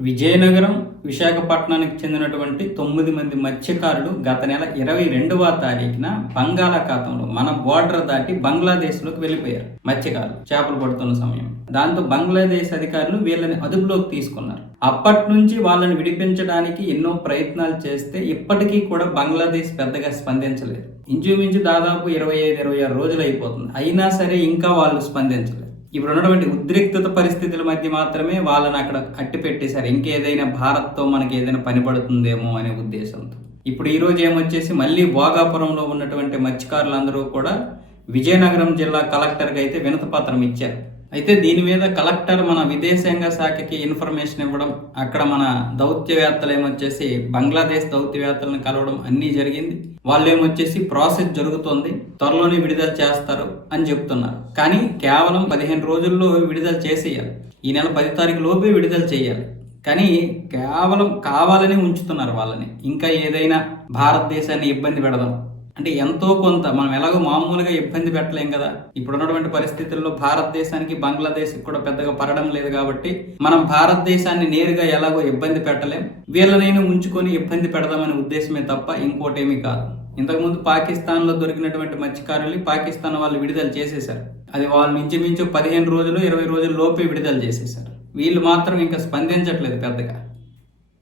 విజయనగరం విశాఖపట్నానికి చెందినటువంటి తొమ్మిది మంది మత్స్యకారులు గత నెల ఇరవై రెండవ తారీఖున బంగాళాఖాతంలో మన బోర్డర్ దాటి బంగ్లాదేశ్లోకి వెళ్ళిపోయారు మత్స్యకారులు. చేపలు పడుతున్న సమయం. దాంతో బంగ్లాదేశ్ అధికారులు వీళ్ళని అదుపులోకి తీసుకున్నారు. అప్పటి నుంచి వాళ్ళని విడిపించడానికి ఎన్నో ప్రయత్నాలు చేస్తే ఇప్పటికీ కూడా బంగ్లాదేశ్ పెద్దగా స్పందించలేదు. ఇంచుమించు దాదాపు ఇరవై ఐదు ఇరవై ఆరు రోజులు అయిపోతుంది. అయినా సరే ఇంకా వాళ్ళు స్పందించలేదు. ఇప్పుడు ఉన్నటువంటి ఉద్రిక్తత పరిస్థితుల మధ్య మాత్రమే వాళ్ళని అక్కడ అట్టి పెట్టేశారు ఇంకేదైనా భారత్తో మనకి ఏదైనా పని పడుతుందేమో అనే ఉద్దేశంతో. ఇప్పుడు ఈరోజు ఏమొచ్చేసి మళ్ళీ భోగాపురంలో ఉన్నటువంటి మత్స్యకారులందరూ కూడా విజయనగరం జిల్లా కలెక్టర్కి అయితే వినతపత్రం ఇచ్చారు. అయితే దీని మీద కలెక్టర్ మన విదేశాంగ శాఖకి ఇన్ఫర్మేషన్ ఇవ్వడం అక్కడ మన దౌత్యవేత్తలు ఏమొచ్చేసి బంగ్లాదేశ్ దౌత్యవేత్తలను కలవడం అన్నీ జరిగింది. వాళ్ళు ఏమొచ్చేసి ప్రాసెస్ జరుగుతోంది త్వరలోనే విడుదల చేస్తారు అని చెప్తున్నారు. కానీ కేవలం పదిహేను రోజుల్లో విడుదల చేసేయాలి. ఈ నెల పది తారీఖు లోపే విడుదల చేయాలి. కానీ కేవలం కావాలని ఉంచుతున్నారు వాళ్ళని. ఇంకా ఏదైనా భారతదేశాన్ని ఇబ్బంది పెడదాం. అంటే ఎంతో కొంత మనం ఎలాగో మామూలుగా ఇబ్బంది పెట్టలేం కదా. ఇప్పుడు ఉన్నటువంటి పరిస్థితుల్లో భారతదేశానికి బంగ్లాదేశ్ కూడా పెద్దగా పడడం లేదు కాబట్టి మనం భారతదేశాన్ని నేరుగా ఎలాగో ఇబ్బంది పెట్టలేం. వీళ్ళనైనా ఉంచుకొని ఇబ్బంది పెడదామనే ఉద్దేశమే తప్ప ఇంకోటేమీ కాదు. ఇంతకుముందు పాకిస్తాన్లో దొరికినటువంటి మత్స్యకారుల్ని పాకిస్తాన్ వాళ్ళు విడుదల చేసేశారు. అది వాళ్ళు మించుమించు పదిహేను రోజులు ఇరవై రోజుల లోపే విడుదల చేసేశారు. వీళ్ళు మాత్రం ఇంకా స్పందించట్లేదు పెద్దగా.